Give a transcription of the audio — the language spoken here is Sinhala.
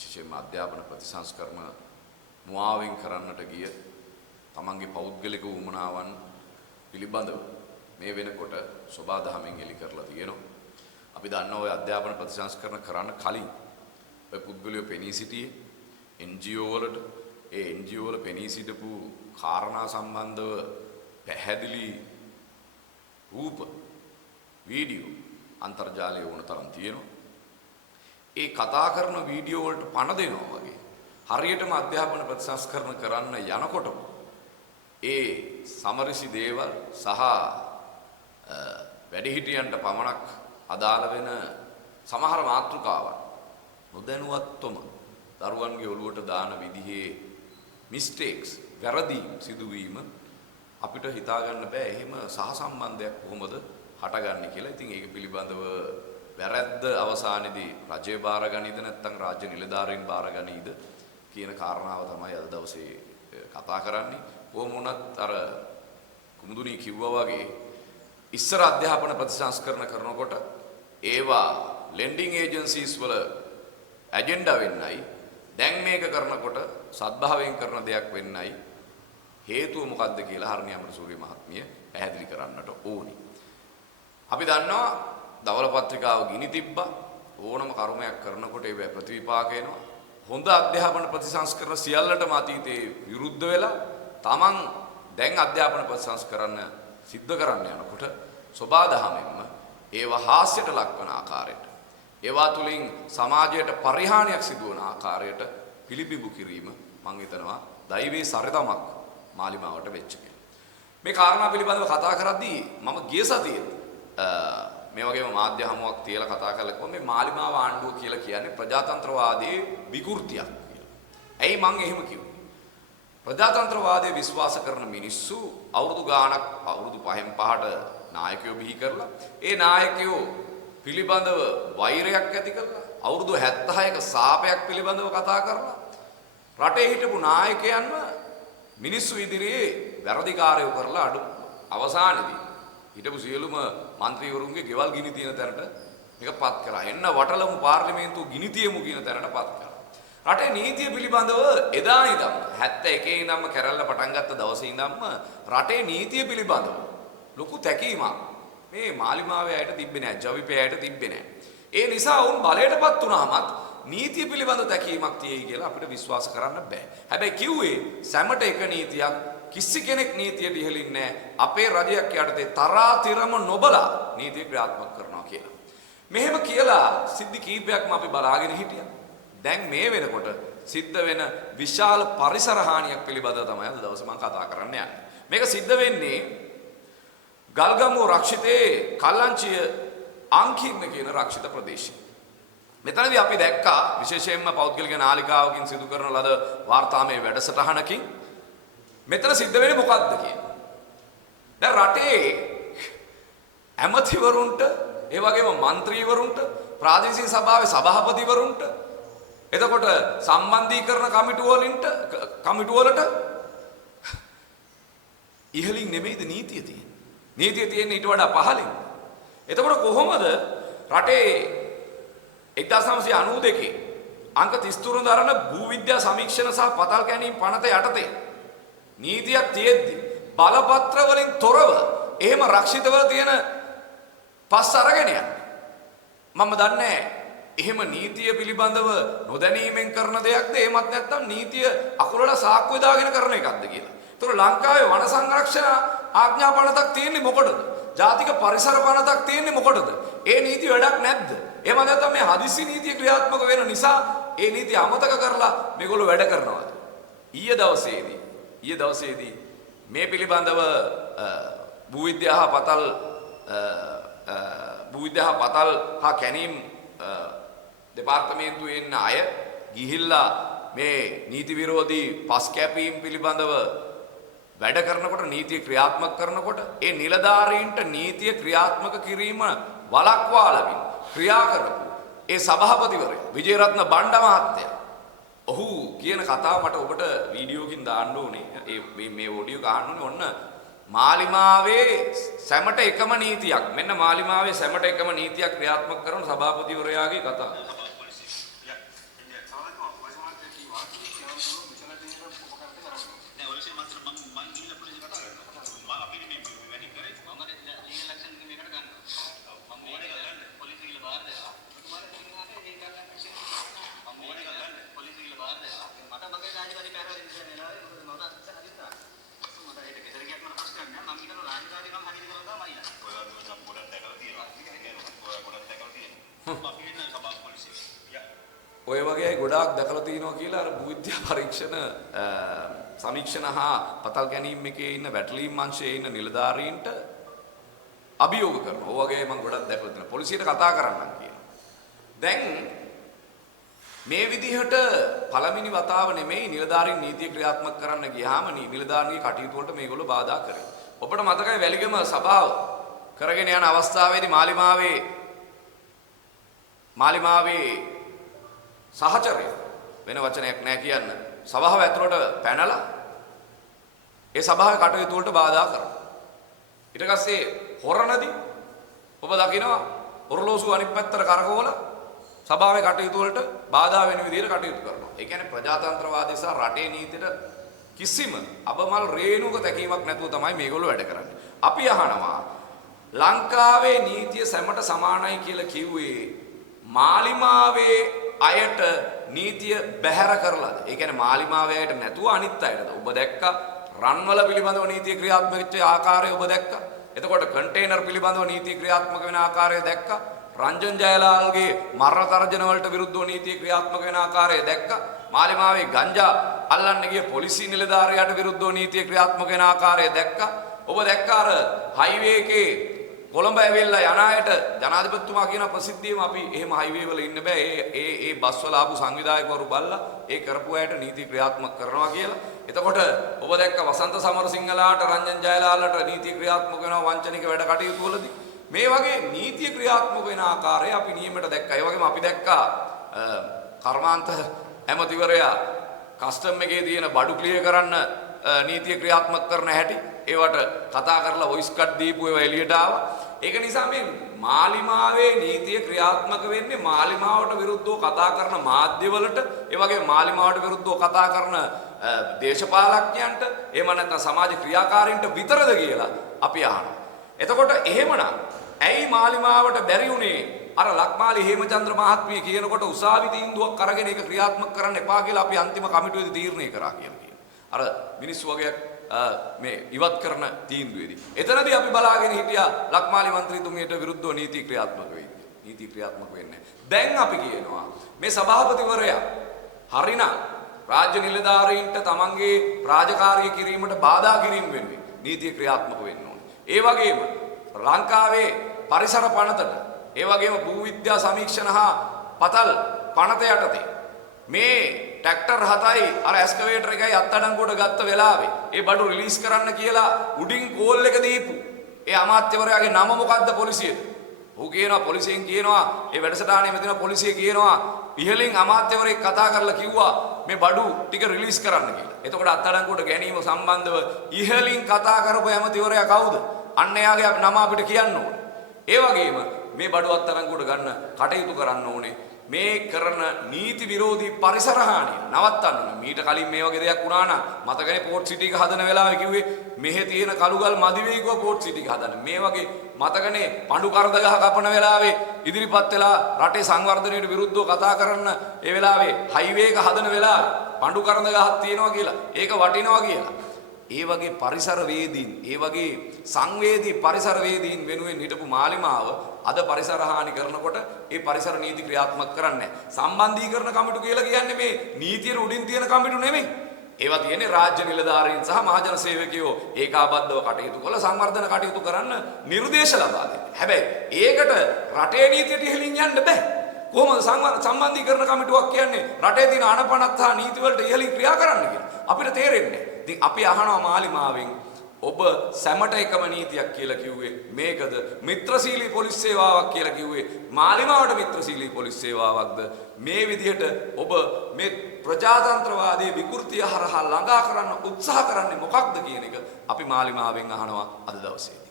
විශේෂයෙන්ම අධ්‍යාපන ප්‍රතිසංස්කරණ මුවාවෙන් කරන්නට ගිය තමන්ගේ පෞද්ගලික උමනාවන් පිළිබඳව මේ වෙනකොට සබාදහමෙන් එලි කරලා තියෙනවා. අපි දන්නවා ඔය අධ්‍යාපන ප්‍රතිසංස්කරණ කරන්න කලින් ඔය පුද්ගලයෝ පෙනී සිටියේ NGO වලට ඒ NGO වල පෙනී සිටපු කාරණා සම්බන්ධව පැහැදිලි රූප වීඩියෝ අන්තර්ජාලයේ වුණ තරම් තියෙනවා. ඒ කතා කරන වීඩියෝ වලට පණ දෙනවා වගේ හරියටම අධ්‍යාපන ප්‍රතිසංස්කරණ කරන්න යනකොට ඒ සමරිසි දේවල් සහ වැඩිහිටියන්ට පමණක් අදාළ වෙන සමහර මාතෘකාවන් නොදැනුවත්වම දරුවන්ගේ ඔළුවට දාන විදිහේ මිස්ටේක්ස් වැරදීම් සිදුවීම අපිට හිතා ගන්න බෑ එහෙම සහසම්බන්ධයක් කොහොමද හටගන්නේ කියලා. ඉතින් ඒක පිළිබඳව වැරද්ද අවසානයේදී රජය බාරගනීද නැත්නම් රාජ්‍ය නිලධාරීන් බාරගනීද කියන කාරණාව තමයි අද දවසේ කතා කරන්නේ. කොහොම වුණත් අර කුමුදුනී කිව්වා වගේ ඉස්සර අධ්‍යාපන ප්‍රතිසංස්කරණ කරනකොට ඒවා ලෙන්ඩින් ඒජන්සීස් වල ඇජෙන්ඩා වෙන්නයි දැන් මේක කරනකොට සද්භාවයෙන් කරන දෙයක් වෙන්නයි හේතුව මොකක්ද කියලා හර්ණි අමරසූරිය මහත්මිය පැහැදිලි කරන්නට ඕනි. අපි දන්නවා දවල පත්‍රිකාව ගිනි තිබ්බා ඕනම කර්මයක් කරනකොට ඒ ප්‍රතිවිපාක එනවා. හොඳ අධ්‍යාපන ප්‍රතිසංස්කරණ සියල්ලටම අතීතේ විරුද්ධ වෙලා තමන් දැන් අධ්‍යාපන ප්‍රතිසංස්කරණ සිද්ධ කරන්න යනකොට සබාදහමෙන්ම ඒවා හාස්‍යයට ලක්වන ආකාරයට ඒවා තුලින් සමාජයට පරිහානියක් සිදුවන ආකාරයට පිළිබිඹු කිරීම මම හිතනවා දෛවී සරදමක් මාලිමාවට වෙච්ච කියලා. මේ කාරණා පිළිබඳව කතා කරද්දී මම ගිය සතියේ මේ වගේම මාධ්‍ය හමුවක් තියලා කතා කරලා කිව්වා මේ මාලිමාව ආණ්ඩුව කියලා කියන්නේ ප්‍රජාතන්ත්‍රවාදී විකෘතියක් කියලා. ඇයි මං එහෙම කිව්වේ? ප්‍රජාතන්ත්‍රවාදයේ විශ්වාස කරන මිනිස්සු අවුරුදු ගාණක් අවුරුදු 5න් 5ට නායකයෝ බිහි කරලා ඒ නායකයෝ පිළිබඳව වෛරයක් ඇති කරලා අවුරුදු 76ක සාපයක් පිළිබඳව කතා කරලා රටේ හිටපු නායකයන්ව මිනිස්සු ඉදිරියේ වැරදිකාරයෝ කරලා අඩු අවසානයේදී හිටපු සියලුම മന്ത്രിවරුන්ගේ ගෙවල් ගිනි තියෙන තැනට මේකපත් කරා. එන්න වටලමු පාර්ලිමේන්තුව ගිනි තියමු කියන තැනටපත් කරා. රටේ නීතිය පිළිබඳව එදා ඉඳන් 71 ඉඳන්ම කැරල්ල පටන් ගත්ත දවසේ ඉඳන්ම රටේ නීතිය පිළිබඳව ලොකු තැකීමක් මේ මාලිමාවේ අයට තිබ්බේ නැහැ. ජවිපේ අයට තිබ්බේ නැහැ. ඒ නිසා වුන් බලයටපත් වුණාමත් නීතිය පිළිබඳ තැකීමක් තියෙයි කියලා අපිට විශ්වාස කරන්න බෑ. හැබැයි කිව්වේ සැමට එක නීතියක් කිසි කෙනෙක් නීතියට ඉහළින්නේ නැහැ. අපේ රජයක් යටතේ තරාතිරම නොබලා නීතිය ක්‍රියාත්මක කරනවා කියලා. මෙහෙම කියලා සිද්ධි කීපයක්ම අපි බලාගෙන හිටියා. දැන් මේ වෙනකොට සිද්ධ වෙන විශාල පරිසර හානියක් පිළිබඳව තමයි අද දවසේ මම කතා කරන්න යන්නේ. මේක සිද්ධ වෙන්නේ ගල්ගමුව රක්ෂිතේ කල්ලංචිය අංකින්න කියන රක්ෂිත ප්‍රදේශය. මෙතනදී අපි දැක්කා විශේෂයෙන්ම පෞද්ගලික නාලිකාවකින් සිදු කරන ලද වාර්තාමය වැඩසටහනකින් මෙතන සිද්ධ වෙන්නේ මොකක්ද කියලා. දැන් රටේ ඇමතිවරුන්ට ඒ වගේම മന്ത്രിවරුන්ට ප්‍රාදේශීය සභාවේ සභාපතිවරුන්ට එතකොට සම්බන්ධීකරණ කමිටු වලට ඉහළින් නෙමෙයිද නීතිය තියෙන්නේ. නීතිය තියෙන්නේ ඊට වඩා පහළින්. එතකොට කොහොමද රටේ 1992 අංක 33 දරන භූවිද්‍යා සමීක්ෂණ සහ පතල් කැණීම් පනත යටතේ නීතියක් තියෙද්දි බලපත්‍ර වලින් තොරව එහෙම රක්ෂිතව තියෙන පස් අරගෙන යන්නේ. මම දන්නේ එහෙම නීතිය පිළිබඳව නොදැනීමෙන් කරන දෙයක්ද එහෙමත් නැත්නම් නීතිය අකුරල සාක්කුව දාගෙන කරන එකක්ද කියලා. ඒතර ලංකාවේ වන සංරක්ෂණ ආඥා පනතක් තියෙන්නේ මොකටද? ජාතික පරිසර පනතක් තියෙන්නේ මොකටද? ඒ නීති වැඩක් නැද්ද? එහෙම නැත්නම් මේ හදිසි නීතිය ක්‍රියාත්මක වෙන නිසා ඒ නීතිය අමතක කරලා මේගොල්ලෝ වැඩ කරනවාද? ඊයේ දවසේදී මේ පිළිබඳව භූවිද්‍යා පතල් හා කැණීම් දෙපාර්තමේන්තුවේ ඉන්න අය ගිහිල්ලා මේ නීති විරෝධී පස් කැපීම් පිළිබඳව වැඩ කරනකොට නීතිය ක්‍රියාත්මක කරනකොට ඒ නිලධාරීන්ට නීතිය ක්‍රියාත්මක කිරීම වළක්වාලමින් ක්‍රියා කරපු ඒ සභාපතිවරයා විජේරත්න බණ්ඩ මහත්තයා ඔහු කියන කතාව මට ඔබට වීඩියෝකින් දාන්න ඕනේ. මේ ඔඩියෝ ගන්න ඕනේ. ඔන්න මාලිමාවේ සැමට එකම නීතියක්. මෙන්න මාලිමාවේ සැමට එකම නීතියක් ක්‍රියාත්මක කරන සභාපතිවරයාගේ කතාව. ඔය වගේ ගොඩාක් දැකලා තියෙනවා කියලා අර භූවිද්‍යා පරීක්ෂණ සමීක්ෂණ හා පතල් ගැනීම එකේ ඉන්න වැටලීම් අංශයේ ඉන්න නිලධාරීන්ට අභියෝග කරනවා. ඔය වගේ මම ගොඩක් දැකලා තියෙනවා. පොලිසියට කතා කරන්නම් කියනවා. දැන් මේ විදිහට පළවෙනි වතාව නෙමෙයි නිලධාරීන් නීතිය ක්‍රියාත්මක කරන්න ගියාම නිලධාරීන්ගේ කටයුතු වලට මේගොල්ලෝ බාධා කරේ. ඔබට මතකයි වැලිගම සභාව කරගෙන යන අවස්ථාවේදී මාලිමාවේ සහචරය වෙන වචනයක් නෑ කියන්න සභාව ඇතුළට පැනලා ඒ සභාවේ කටයුතු වලට බාධා කරනවා. ඊට පස්සේ හොරණදී ඔබ දකිනවා ඔරලෝසුව අනිත් පැත්තට කරකවලා සභාවේ කටයුතු වලට බාධා වෙන විදිහට කටයුතු කරනවා. ඒ කියන්නේ ප්‍රජාතන්ත්‍රවාදී සහ රටේ නීතියට කිසිම අබමල් රේණුක තැකීමක් නැතුව තමයි මේගොල්ලෝ වැඩ කරන්නේ. අපි අහනවා ලංකාවේ නීතිය සැමට සමානයි කියලා කිව්වේ මාලිමාවේ අයට නීතිය බැහැර කරලාද? ඒ කියන්නේ මාලිමාවේ අයට නැතුව අනිත් අයටද? ඔබ දැක්කා රන්වල පිළිබඳව නීතිය ක්‍රියාත්මක වෙච්ච ආකාරය ඔබ දැක්කා. එතකොට කන්ටේනර් පිළිබඳව නීතිය ක්‍රියාත්මක වෙන ආකාරය දැක්කා. රංජන් ජයලාල්ගේ මරණ තර්ජන වලට විරුද්ධව නීතිය ක්‍රියාත්මක වෙන ආකාරය දැක්කා. මාලිමාවේ ගංජා අල්ලන්න ගිය පොලිසිය නිලධාරියාට විරුද්ධව නීතිය ක්‍රියාත්මක වෙන ආකාරය දැක්කා. ඔබ දැක්කා අර හයිවේ එකේ කොළඹ ඇවිල්ලා යන අයට ජනාධිපතිතුමා කියන ප්‍රසිද්ධියම අපි එහෙම හයිවේ වල ඉන්න බෑ. ඒ බස් වල ආපු සංවිධායකවරු බල්ලා ඒ කරපු අයට නීති ක්‍රියාත්මක කරනවා කියලා. එතකොට ඔබ දැක්ක වසන්ත සමරසිංහලාට රංජන් ජයලාලට නීති ක්‍රියාත්මක වෙනවා වංචනික වැඩ කටයුතු වලදී. මේ වගේ නීතිය ක්‍රියාත්මක වෙන ආකාරය අපි නියමයට දැක්කා. ඒ වගේම අපි දැක්කා කර්මාන්ත ඇමතිවරයා කස්ටම් එකේ තියෙන බඩු ක්ලියර් කරන්න නීතිය ක්‍රියාත්මක කරන හැටි ඒවට කතා කරලා වොයිස් කට් දීපු ඒවා එළියට ආවා. ඒක නිසා මේ මාලිමාවේ නීතිය ක්‍රියාත්මක වෙන්නේ මාලිමාවට විරුද්ධව කතා කරන මාධ්‍යවලට, ඒ වගේම මාලිමාවට විරුද්ධව කතා කරන දේශපාලඥයන්ට, එහෙම නැත්නම් සමාජ ක්‍රියාකාරීන්ට විතරද කියලා අපි අහනවා. එතකොට එහෙමනම් ඇයි මාලිමාවට බැරි වුණේ අර ලක්මාලි හේමචන්ද්‍ර මහත්මිය කියනකොට උසාවි තීන්දුවක් අරගෙන ඒක ක්‍රියාත්මක කරන්න එපා කියලා අපි අන්තිම කමිටුවේදී තීරණය කරා කියලා කියනවා. අර මිනිස්සු වගේක් මේ ඉවත් කරන තීන්දුවේදී. එතනදී අපි බලාගෙන හිටියා ලක්මාලි මන්ත්‍රීතුමියට විරුද්ධව නීති ක්‍රියාත්මක වෙයි. නීති ක්‍රියාත්මක වෙන්නේ නැහැ. දැන් අපි කියනවා මේ සභාපතිවරයා හරිනම් රාජ්‍ය නිලධාරීන්ට තමන්ගේ රාජකාරිය කිරීමට බාධා කිරීම වෙනුවෙන් නීතිය ක්‍රියාත්මක වෙන්න ඕනේ. ඒ වගේම ලංකාවේ පරිසර පනතට, ඒ වගේම භූවිද්‍යා සමීක්ෂණ හා පතල් පනත යටතේ මේ ට්‍රැක්ටර් 7යි අර ඇස්කවේටර් එකයි අත්අඩංගුවට ගත්ත වෙලාවේ ඒ බඩු රිලීස් කරන්න කියලා උඩින් කෝල් එක දීපු ඒ අමාත්‍යවරයාගේ නම මොකද්ද පොලිසියට? ඔහු කියනවා පොලිසියෙන් කියනවා ඒ වැඩසටහනේ මෙතන පොලිසිය කියනවා ඉහළින් අමාත්‍යවරයෙක් කතා කරලා කිව්වා මේ බඩු ටික රිලීස් කරන්න කියලා. එතකොට අත්අඩංගුවට ගැනීම සම්බන්ධව ඉහළින් කතා කරපු ඇමතිවරයා කවුද? අන්න එයාගේ නම අපිට කියන්න ඕනේ. ඒ වගේම මේ බඩු අත්අඩංගුවට ගන්න කටයුතු කරන්න ඕනේ. මේ කරන නීති විරෝධී පරිසර හානිය නවත්තන්න ඕනේ. මීට කලින් මේ වගේ දෙයක් වුණා නම් මතකනේ පෝට් සිටි එක හදන වෙලාවේ කිව්වේ මෙහෙ තියෙන කළුගල් මදි වෙයි කිව්වා පෝට් සිටි එක හදන්න. මේ වගේ මතකනේ පඳු කරද ගහ කපන වෙලාවේ ඉදිරිපත් වෙලා රටේ සංවර්ධනයට විරුද්ධව කතා කරන්න ඒ වෙලාවේ හයිවේ එක හදන වෙලාවේ පඳු කරද ගහක් තියෙනවා කියලා ඒක වටිනවා කියලා. ඒ වගේ පරිසරවේදීන්, ඒ වගේ සංවේදී පරිසරවේදීන් වෙනුවෙන් හිටපු මාලිමාව අද පරිසර හානි කරනකොට ඒ පරිසර නීති ක්‍රියාත්මක කරන්නේ නැහැ. සම්බන්ධීකරණ කමිටු කියලා කියන්නේ මේ නීතියට උඩින් තියෙන කමිටු නෙමෙයි. ඒවා තියෙන්නේ රාජ්‍ය නිලධාරීන් සහ මහජන සේවකයෝ ඒකාබද්ධව කටයුතු කළ සංවර්ධන කටයුතු කරන්න නිර්දේශ ලබා දෙන්නේ. හැබැයි ඒකට රටේ නීතියට ඉහළින් යන්න බෑ. කොහොමද සම්බන්ධීකරණ කමිටුවක් කියන්නේ රටේ තියෙන අනපනත් හා නීති වලට ඉහළින් ක්‍රියා කරන්න කියලා? අපිට තේරෙන්නේ නැහැ. ඉතින් අපි අහනවා මාලිමාවෙන් ඔබ සැමට එකම නීතියක් කියලා කිව්වේ මේකද? මිත්‍රශීලී පොලිස් සේවාවක් කියලා කිව්වේ මාලිමාවට මිත්‍රශීලී පොලිස් සේවාවක්ද? මේ විදිහට ඔබ මේ ප්‍රජාතන්ත්‍රවාදී විකෘතිය හරහා ළඟා කරන්න උත්සාහ කරන්නේ මොකක්ද කියන එක අපි මාලිමාවෙන් අහනවා අද දවසේදී.